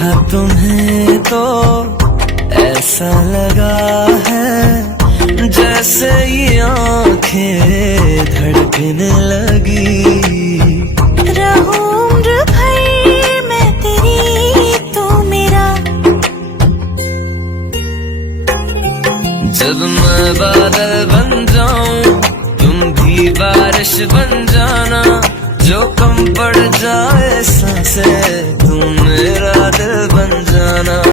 देखा तुम्हें तो ऐसा लगा है जैसे ये आंखें धड़कने लगी। रहूं उम्र भर मैं तेरी तो मेरा। जब मैं बादल बन जाऊं तुम भी बारिश बन जाना, जो कम पड़ जाए सांसें तुम मेरा दिल बन जाना।